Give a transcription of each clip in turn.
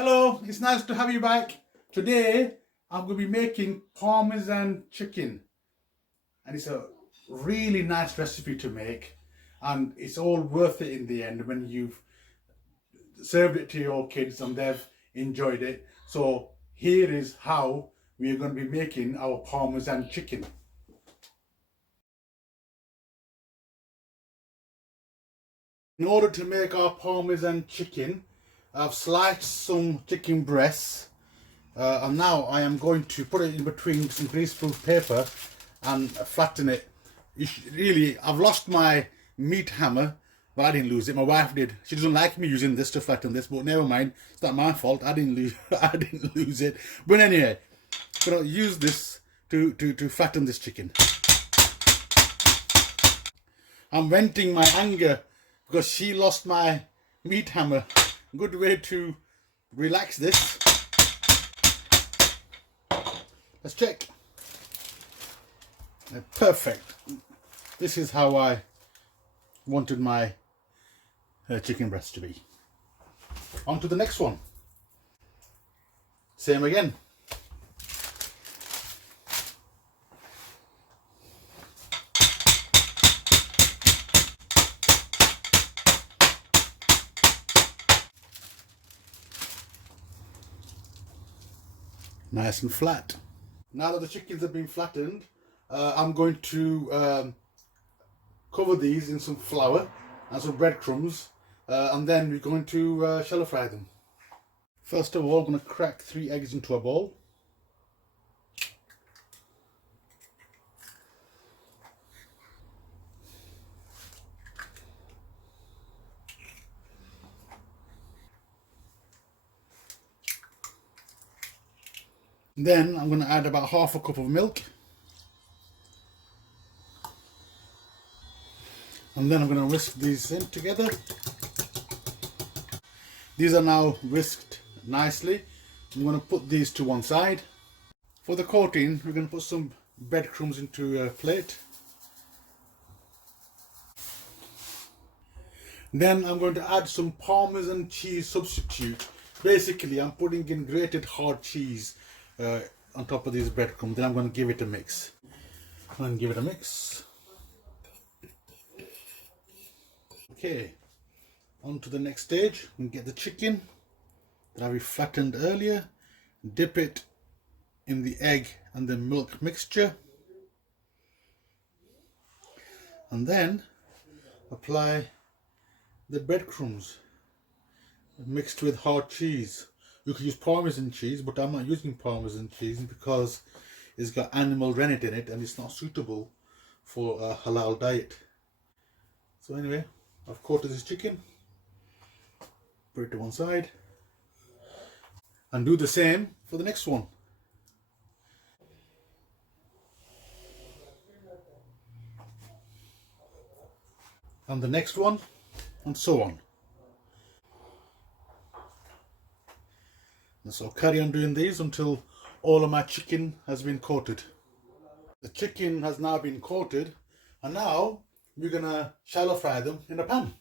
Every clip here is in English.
Hello, it's nice to have you back. Today I'm going to be making Parmesan chicken, and it's a really nice recipe to make, and it's all worth it in the end when you've served it to your kids and they've enjoyed it. So here is how we are going to be making our Parmesan chicken. In order to make our Parmesan chicken, I've sliced some chicken breasts, and now I am going to put it in between some greaseproof paper and flatten it. I've lost my meat hammer, but I didn't lose it. My wife did. She doesn't like me using this to flatten this, but never mind. It's not my fault. I didn't lose. I didn't lose it. But anyway, I'm gonna use this to flatten this chicken. I'm venting my anger because she lost my meat hammer. Good way to relax this. Let's check. Perfect. This is how I wanted my chicken breast to be. On to the next one. Same again. Nice and flat. Now that the chickens have been flattened, I'm going to cover these in some flour and some breadcrumbs, and then we're going to shallow fry them. First of all, I'm going to crack 3 eggs into a bowl. Then I'm going to add about half a cup of milk. And then I'm going to whisk these in together. These are now whisked nicely. I'm going to put these to one side. For the coating, we're going to put some breadcrumbs into a plate. Then I'm going to add some Parmesan cheese substitute. Basically, I'm putting in grated hard cheese on top of these breadcrumbs. Then I'm going to give it a mix. Okay, on to the next stage. We get the chicken that we flattened earlier, dip it in the egg and the milk mixture, and then apply the breadcrumbs mixed with hard cheese. You could use Parmesan cheese, but I'm not using Parmesan cheese because it's got animal rennet in it and it's not suitable for a halal diet. So anyway, I've coated this chicken, put it to one side, and do the same for the next one. And the next one, and so on. And so I'll carry on doing these until all of my chicken has been coated. The chicken has now been coated, and now we're gonna shallow fry them in a pan.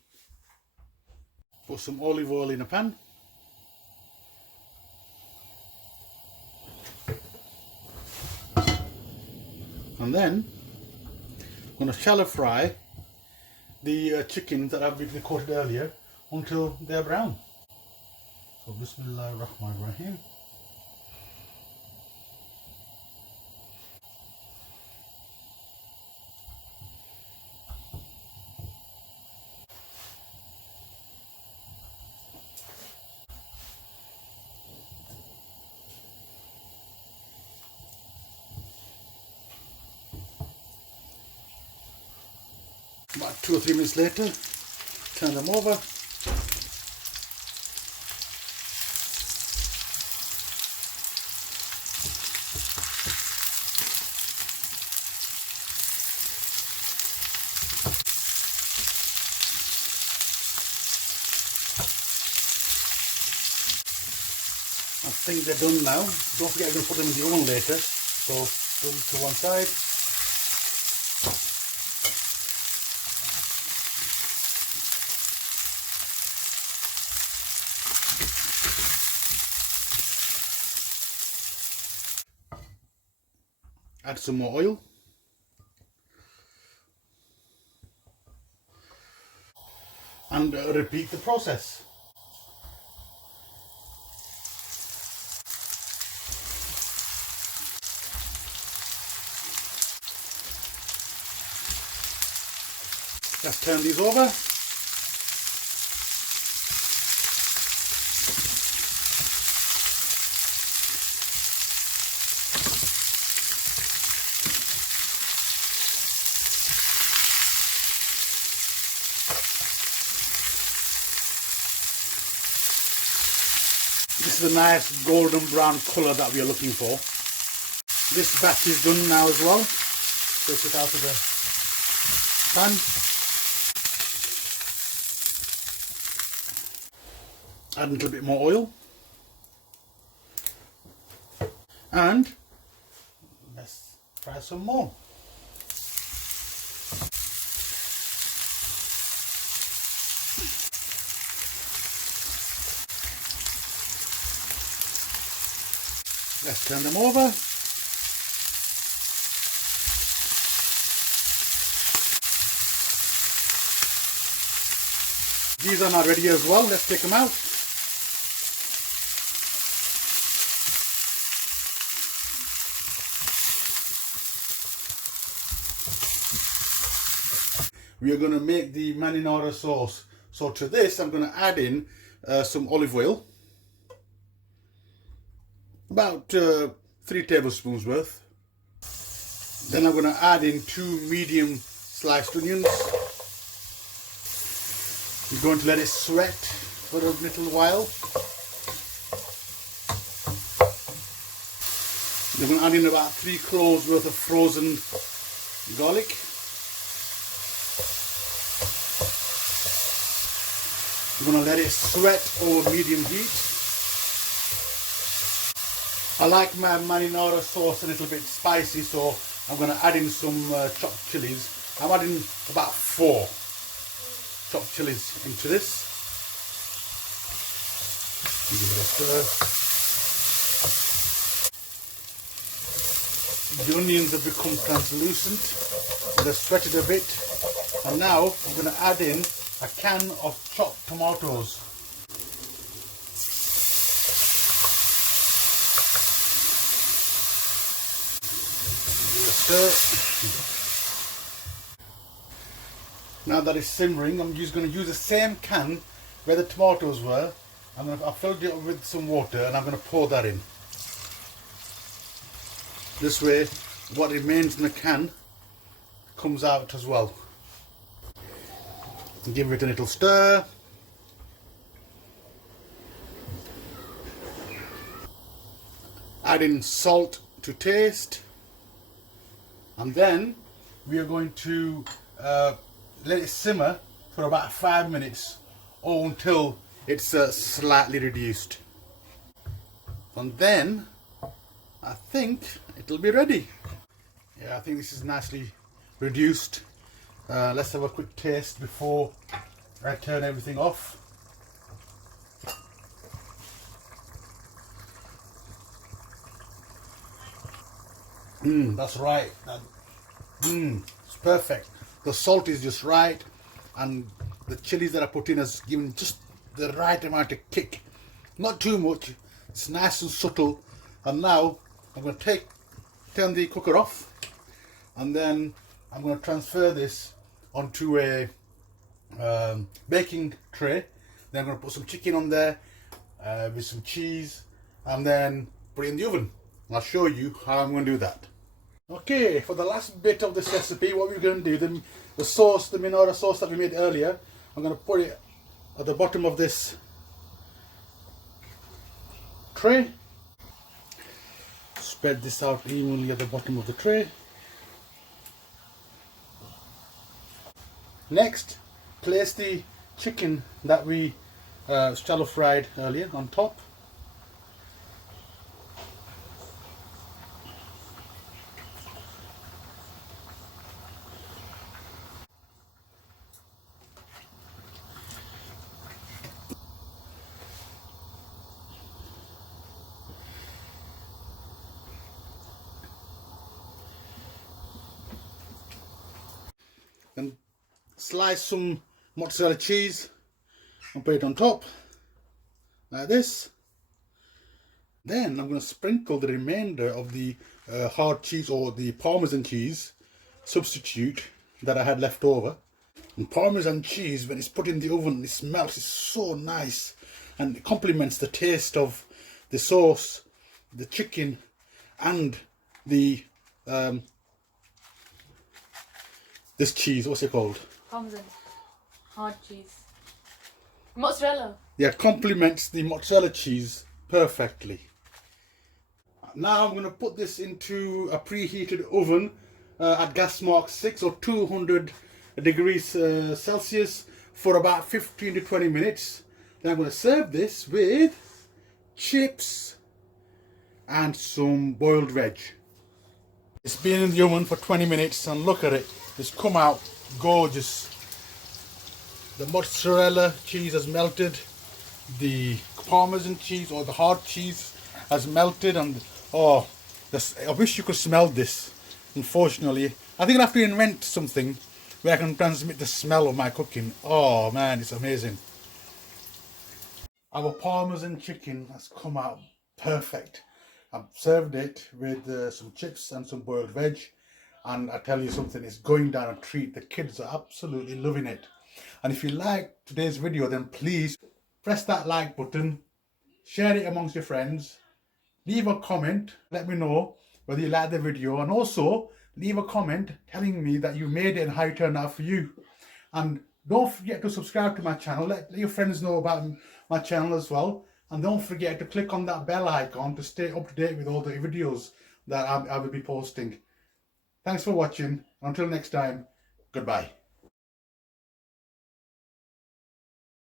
Put some olive oil in a pan. And then I'm gonna shallow fry the chickens that I've been coated earlier until they're brown. So Bismillahirrahmanirrahim. About 2 or 3 minutes later, turn them over. I think they're done now. Don't forget I'm going to put them in the oven later. So put them to one side. Add some more oil. And repeat the process. Just turn these over. This is a nice golden brown colour that we are looking for. This batch is done now as well. Take it out of the pan. Add a little bit more oil. And let's try some more. Let's turn them over. These are not ready as well. Let's take them out. We are going to make the marinara sauce. So to this I'm going to add in some olive oil. About 3 tablespoons worth. Then I'm going to add in 2 medium sliced onions. We're going to let it sweat for a little while. We're going to add in about 3 cloves worth of frozen garlic. We're going to let it sweat over medium heat. I like my marinara sauce a little bit spicy, so I'm going to add in some chopped chilies. I'm adding about 4 chopped chilies into this. Give it a stir. The onions have become translucent. They've sweated a bit. And now I'm going to add in a can of chopped tomatoes. Now that it's simmering, I'm just going to use the same can where the tomatoes were. I filled it up with some water and I'm going to pour that in. This way, what remains in the can comes out as well. Give it a little stir. Add in salt to taste. And then we are going to let it simmer for about 5 minutes or until it's slightly reduced. And then I think it'll be ready. Yeah, I think this is nicely reduced. Let's have a quick taste before I turn everything off. That's right. It's perfect. The salt is just right, and the chilies that I put in has given just the right amount of kick. Not too much. It's nice and subtle. And now I'm going to turn the cooker off, and then I'm going to transfer this onto a baking tray. Then I'm going to put some chicken on there with some cheese, and then put it in the oven. I'll show you how I'm going to do that. Okay, for the last bit of this recipe, what we're going to do, the sauce, the marinara sauce that we made earlier, I'm going to put it at the bottom of this tray. Spread this out evenly at the bottom of the tray. Next, place the chicken that we shallow fried earlier on top. slice some mozzarella cheese and put it on top like this. Then I'm going to sprinkle the remainder of the hard cheese or the Parmesan cheese substitute that I had left over. And Parmesan cheese, when it's put in the oven, it smells, it's so nice, and it complements the taste of the sauce, the chicken, and the this cheese. What's it called? Parmesan, hard cheese, mozzarella. Yeah, complements the mozzarella cheese perfectly. Now I'm going to put this into a preheated oven at gas mark 6 or 200 degrees Celsius for about 15 to 20 minutes. Then I'm going to serve this with chips and some boiled veg. It's been in the oven for 20 minutes and look at it, it's come out gorgeous. The mozzarella cheese has melted, the Parmesan cheese or the hard cheese has melted, and oh, I wish you could smell this. Unfortunately, I think I'll have to invent something where I can transmit the smell of my cooking. Oh man, it's amazing. Our Parmesan chicken has come out perfect. I've served it with some chips and some boiled veg, and I tell you something, it's going down a treat. The kids are absolutely loving it. And if you like today's video, then please press that like button, share it amongst your friends, leave a comment, let me know whether you like the video, and also leave a comment telling me that you made it and how it turned out for you. And don't forget to subscribe to my channel, let your friends know about my channel as well, and don't forget to click on that bell icon to stay up to date with all the videos that I will be posting. Thanks for watching. Until next time, goodbye.